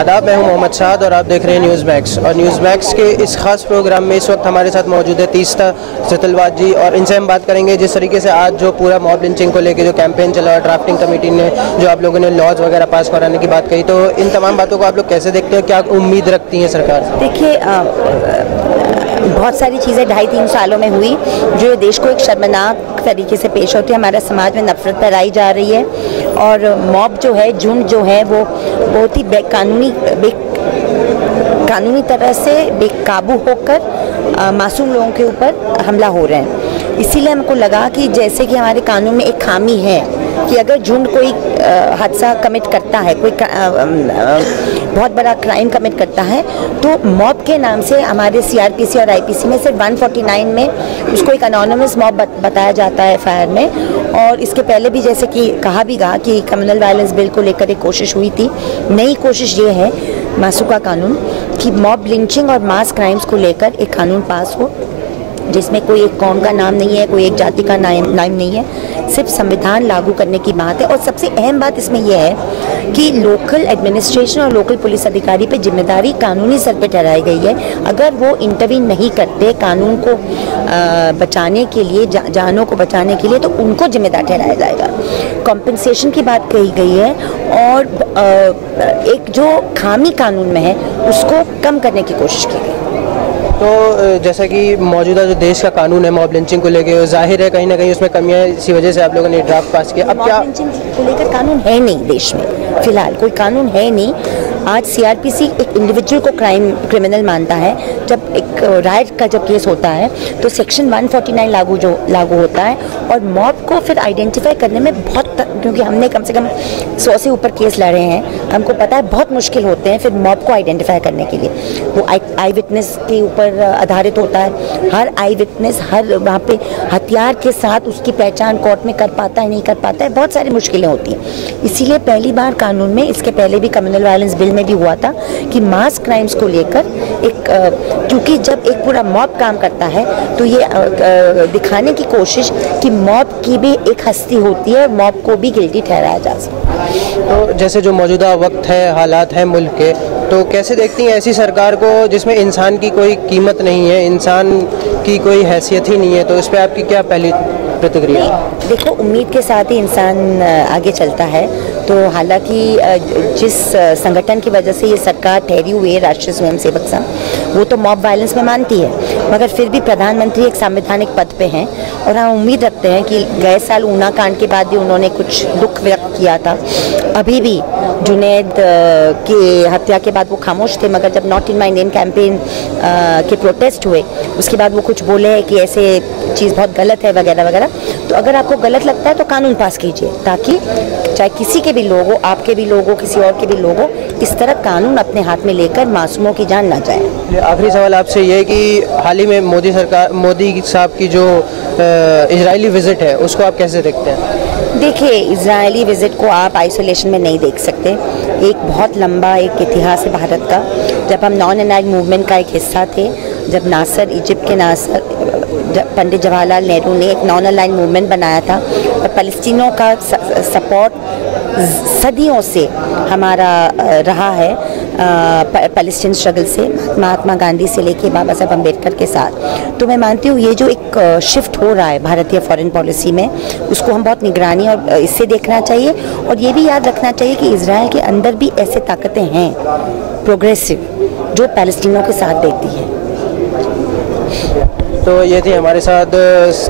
आदाब, मैं हूं मोहम्मद साद और आप देख रहे हैं न्यूज़ मैक्स। और न्यूज़ मैक्स के इस खास प्रोग्राम में इस वक्त हमारे साथ मौजूद है तीस्ता सतलवाद जी, और इनसे हम बात करेंगे जिस तरीके से आज जो पूरा मॉब लिंचिंग को लेकर जो कैंपेन चला और ड्राफ्टिंग कमेटी ने जो आप लोगों ने लॉज वगैरह पास कराने की बात कही, तो इन तमाम बातों को आप लोग कैसे देखते हैं, क्या उम्मीद रखती हैं सरकार से? देखिए, बहुत सारी चीज़ें 2.5-3 सालों में हुई जो देश को एक शर्मनाक तरीके से पेश होती है। हमारे समाज में नफरत फैलाई जा रही है और मॉब जो है, झुंड जो है, वो बहुत ही कानूनी तरह से बेकाबू होकर मासूम लोगों के ऊपर हमला हो रहे हैं। इसीलिए हमको लगा कि जैसे कि हमारे कानून में एक खामी है कि अगर झुंड कोई हादसा कमिट करता है, कोई बहुत बड़ा क्राइम कमिट करता है, तो मॉब के नाम से हमारे सीआरपीसी और आईपीसी में सिर्फ 149 में उसको एक अनोनिमस मॉब बताया जाता है एफआईआर में। और इसके पहले भी जैसे कि कहा भी गया कि कम्युनल वायलेंस बिल को लेकर एक कोशिश हुई थी। नई कोशिश ये है मासूका कानून कि मॉब लिंचिंग और मास क्राइम्स को लेकर एक कानून पास हो जिसमें कोई एक कौम का नाम नहीं है, कोई एक जाति का नाम नहीं है, सिर्फ संविधान लागू करने की बात है। और सबसे अहम बात इसमें यह है कि लोकल एडमिनिस्ट्रेशन और लोकल पुलिस अधिकारी पे जिम्मेदारी कानूनी स्तर पे ठहराई गई है। अगर वो इंटरवीन नहीं करते कानून को बचाने के लिए, जानों को बचाने के लिए, तो उनको जिम्मेदार ठहराया जाएगा। कॉम्पेंसेशन की बात कही गई है और एक जो खामी कानून में है उसको कम करने की कोशिश की गई। तो जैसा कि मौजूदा जो देश का कानून है मॉब लिंचिंग को लेकर, जाहिर है कहीं ना कहीं उसमें कमियां, इसी वजह से आप लोगों ने ड्राफ्ट पास किया। अब क्या मॉब लिंचिंग को लेकर कानून है नहीं देश में, फिलहाल कोई कानून है नहीं। आज सीआरपीसी एक इंडिविजुअल को क्रिमिनल मानता है। जब एक राइट का जब केस होता है तो सेक्शन 149 लागू होता है और मॉब को फिर आइडेंटिफाई करने में बहुत, क्योंकि हमने कम से कम 100 से ऊपर केस लड़े हैं, हमको पता है बहुत मुश्किल होते हैं फिर मॉब को आइडेंटिफाई करने के लिए। वो आई विटनेस के ऊपर आधारित होता है। हर आई विटनेस हर वहाँ पे हथियार के साथ उसकी पहचान कोर्ट में कर पाता है, नहीं कर पाता है, बहुत सारी मुश्किलें होती हैं। इसीलिए पहली बार कानून में, इसके पहले भी कम्युनल वायलेंस बिल में भी हुआ था कि मास क्राइम्स को लेकर एक, क्योंकि जब एक पूरा मॉब काम करता है तो ये दिखाने की कोशिश कि मॉब की भी एक हस्ती होती है, मॉब को भी गिल्टी ठहराया जा सकता है। तो जैसे जो मौजूदा वक्त है, हालात हैं मुल्क के, तो कैसे देखती हैं ऐसी सरकार को जिसमें इंसान की कोई कीमत नहीं है, इंसान की कोई हैसियत ही नहीं है? तो इस पर आपकी क्या पहली प्रतिक्रिया? देखो, उम्मीद के साथ ही इंसान आगे चलता है। तो हालांकि जिस संगठन की वजह से ये सरकार ठहरी हुई है, राष्ट्रीय स्वयंसेवक संघ, वो तो मॉब वायलेंस में मानती है, मगर फिर भी प्रधानमंत्री एक संवैधानिक पद पे हैं और हम उम्मीद रखते हैं कि गए साल ऊना कांड के बाद भी उन्होंने कुछ दुख व्यक्त किया था। अभी भी जुनैद की हत्या के बाद वो खामोश थे, मगर जब not in my name campaign के प्रोटेस्ट हुए उसके बाद वो कुछ बोले हैं कि ऐसे चीज़ बहुत गलत है वगैरह वगैरह। तो अगर आपको गलत लगता है तो कानून पास कीजिए, ताकि चाहे किसी के भी लोग हो, आपके भी लोग हो, किसी और के भी लोग हो, इस तरह कानून अपने हाथ में लेकर मासूमों की जान ना जाए। आखिरी सवाल आपसे ये है कि हाल ही में मोदी साहब की जो इजरायली विजिट है उसको आप कैसे देखते हैं? देखिए, इजरायली विजिट को आप आइसोलेशन में नहीं देख सकते। एक बहुत लंबा एक इतिहास है भारत का। जब हम नॉन अलाइड मूवमेंट का एक हिस्सा थे, जब इजिप्ट के पंडित जवाहरलाल नेहरू ने एक नॉन अलाइड मूवमेंट बनाया था और फ़लस्तीनियों का सपोर्ट सदियों से हमारा रहा है, पैलेस्टीन स्ट्रगल से महात्मा गांधी से लेके बाबा साहब अम्बेडकर के साथ। तो मैं मानती हूँ ये जो एक शिफ्ट हो रहा है भारतीय फॉरेन पॉलिसी में, उसको हम बहुत निगरानी और इससे देखना चाहिए। और ये भी याद रखना चाहिए कि इजराइल के अंदर भी ऐसे ताकतें हैं प्रोग्रेसिव जो पैलेस्टीनियों के साथ देती हैं। तो ये थी हमारे साथ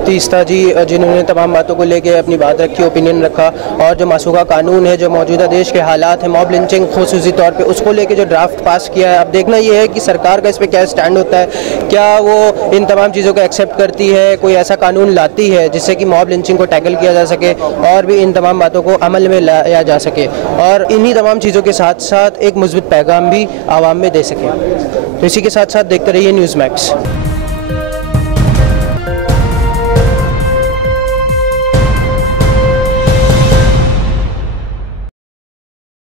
तीस्ता जी, जिन्होंने तमाम बातों को लेके अपनी बात रखी, ओपिनियन रखा। और जो मासूका कानून है, जो मौजूदा देश के हालात हैं, मॉब लिंचिंग खुसूसी तौर पे उसको लेके जो ड्राफ्ट पास किया है, अब देखना ये है कि सरकार का इस पर क्या स्टैंड होता है। क्या वो इन तमाम चीज़ों को एक्सेप्ट करती है, कोई ऐसा कानून लाती है जिससे कि मॉब लिंचिंग को टैकल किया जा सके और भी इन तमाम बातों को अमल में लाया जा सके, और इन्हीं तमाम चीज़ों के साथ साथ एक मुस्बित पैगाम भी आवाम में दे सके। तो इसी के साथ साथ देखते रहिए न्यूज़ मैक्स।